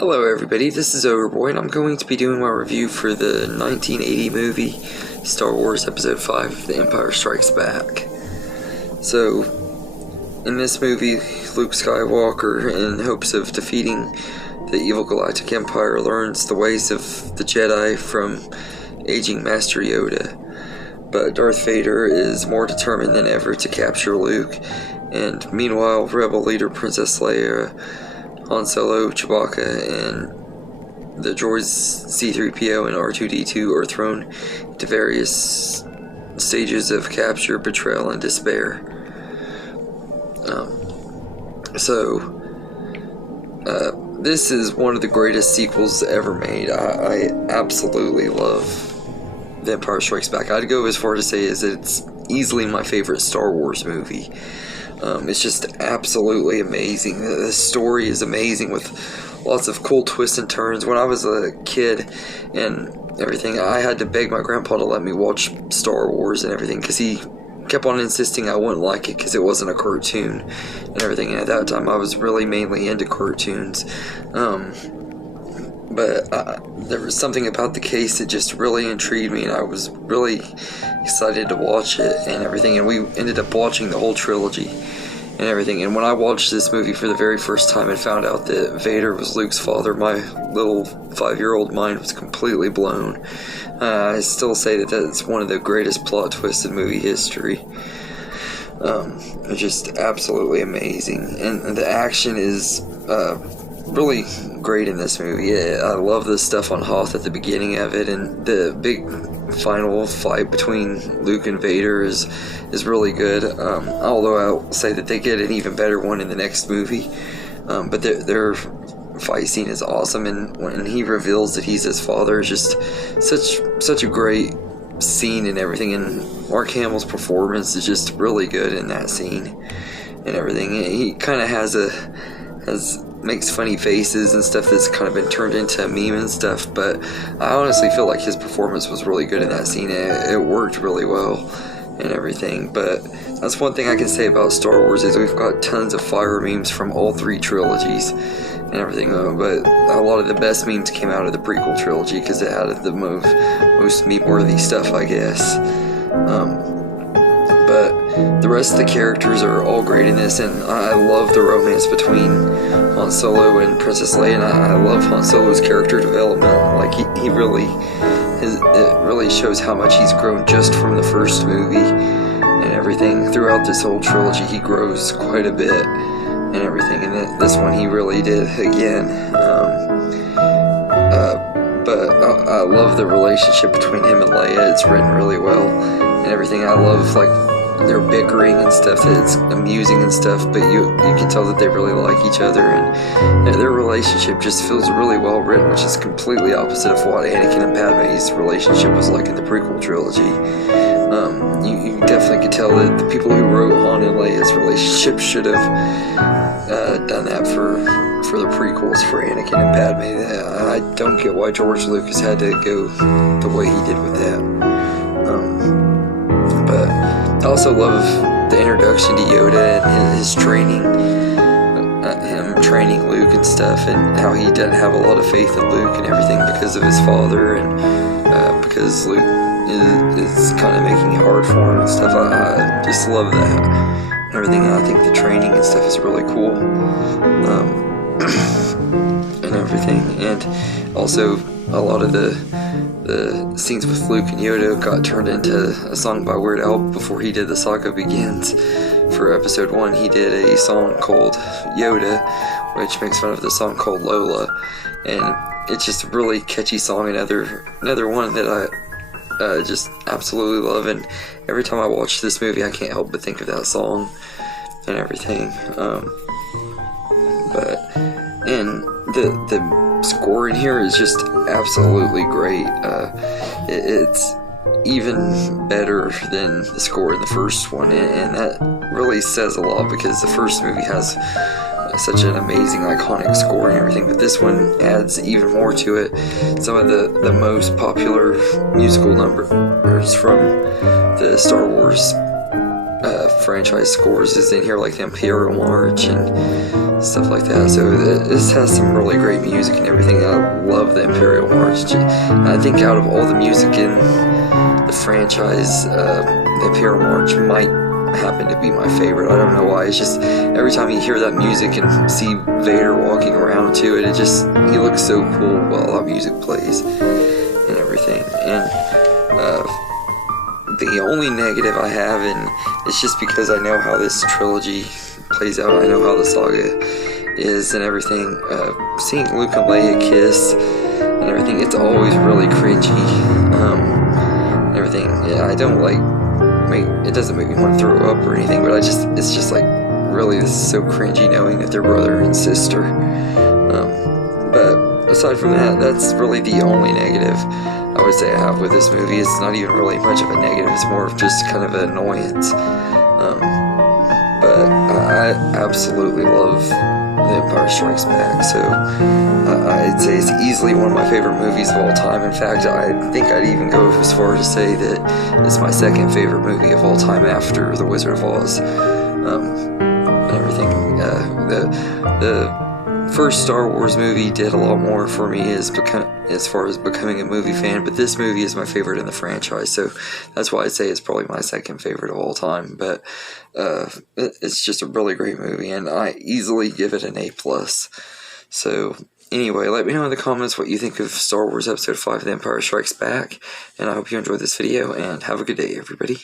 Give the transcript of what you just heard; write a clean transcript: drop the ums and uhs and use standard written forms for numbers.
Hello everybody, this is Overboy, and I'm going to be doing my review for the 1980 movie Star Wars Episode 5, The Empire Strikes Back. So, in this movie, Luke Skywalker, in hopes of defeating the evil Galactic Empire, learns the ways of the Jedi from aging Master Yoda. But Darth Vader is more determined than ever to capture Luke, and meanwhile, Rebel leader Princess Leia, Han Solo, Chewbacca, and the droids C-3PO and R2-D2 are thrown into various stages of capture, betrayal, and despair. This is one of the greatest sequels ever made. I absolutely love The Empire Strikes Back. I'd go as far to say is that it's easily my favorite Star Wars movie. It's just absolutely amazing. The story is amazing with lots of cool twists and turns. When I was a kid and everything, I had to beg my grandpa to let me watch Star Wars and everything because he kept on insisting I wouldn't like it because it wasn't a cartoon and everything. And at that time, I was really mainly into cartoons. But there was something about the case that just really intrigued me, and I was really excited to watch it and everything, and we ended up watching the whole trilogy and everything. And when I watched this movie for the very first time and found out that Vader was Luke's father, my little 5-year-old mind was completely blown. I still say that that's one of the greatest plot twists in movie history. It's just absolutely amazing, and the action is really great in this movie. I love the stuff on Hoth at the beginning of it, and the big final fight between Luke and Vader is really good. Although I'll say that they get an even better one in the next movie. But their fight scene is awesome, and when he reveals that he's his father, it's just such a great scene and everything. And Mark Hamill's performance is just really good in that scene and everything. He kind of makes funny faces and stuff that's kind of been turned into a meme and stuff, but I honestly feel like his performance was really good in that scene. It worked really well and everything. But that's one thing I can say about Star Wars is we've got tons of fire memes from all three trilogies and everything, but a lot of the best memes came out of the prequel trilogy because it had the most meme-worthy stuff, I guess. But the rest of the characters are all great in this, and I love the romance between Han Solo and Princess Leia, and I love Han Solo's character development. Like, it really shows how much he's grown just from the first movie and everything. Throughout this whole trilogy, he grows quite a bit and everything, and this one he really did again. But I love the relationship between him and Leia. It's written really well and everything. I love, like, they're bickering and stuff, it's amusing and stuff, but you can tell that they really like each other, and their relationship just feels really well written, which is completely opposite of what Anakin and Padme's relationship was like in the prequel trilogy. You definitely could tell that the people who wrote Han and Leia's relationship should have done that for the prequels for Anakin and Padme. I don't get why George Lucas had to go the way he did with that. But I also love the introduction to Yoda and his training, him training Luke and stuff, and how he doesn't have a lot of faith in Luke and everything because of his father, and because Luke is kind of making it hard for him and stuff. I just love that and everything. I think the training and stuff is really cool, and everything. And also a lot of the scenes with Luke and Yoda got turned into a song by Weird Al before he did The Saga Begins. For episode 1, he did a song called Yoda, which makes fun of the song called Lola, and it's just a really catchy song. Another one that I just absolutely love, and every time I watch this movie I can't help but think of that song and everything. And the score in here is just absolutely great. It's even better than the score in the first one, and that really says a lot because the first movie has such an amazing, iconic score and everything, but this one adds even more to it. Some of the most popular musical numbers from the Star Wars franchise scores is in here, like the Imperial March and stuff like that. So this has some really great music and everything. I love the Imperial March. I think out of all the music in the franchise, the Imperial March might happen to be my favorite. I don't know why. It's just every time you hear that music and see Vader walking around to it, he looks so cool while that music plays and everything. And the only negative I have, and it's just because I know how this trilogy plays out, I know how the saga is and everything, seeing Luke and Leia kiss and everything, it's always really cringy, and everything. Yeah, I don't it doesn't make me want to throw up or anything, but it's just like, really, this is so cringy knowing that they're brother and sister. But aside from that, that's really the only negative I would say I have with this movie. It's not even really much of a negative, it's more of just kind of an annoyance. But I absolutely love The Empire Strikes Back, so I'd say it's easily one of my favorite movies of all time. In fact, I think I'd even go as far as to say that it's my second favorite movie of all time after The Wizard of Oz, and everything. The first Star Wars movie did a lot more for me as far as becoming a movie fan, but this movie is my favorite in the franchise, so that's why I'd say it's probably my second favorite of all time. But it's just a really great movie, and I easily give it an A+. So anyway, let me know in the comments what you think of Star Wars Episode 5 The Empire Strikes Back, and I hope you enjoyed this video, and have a good day, everybody.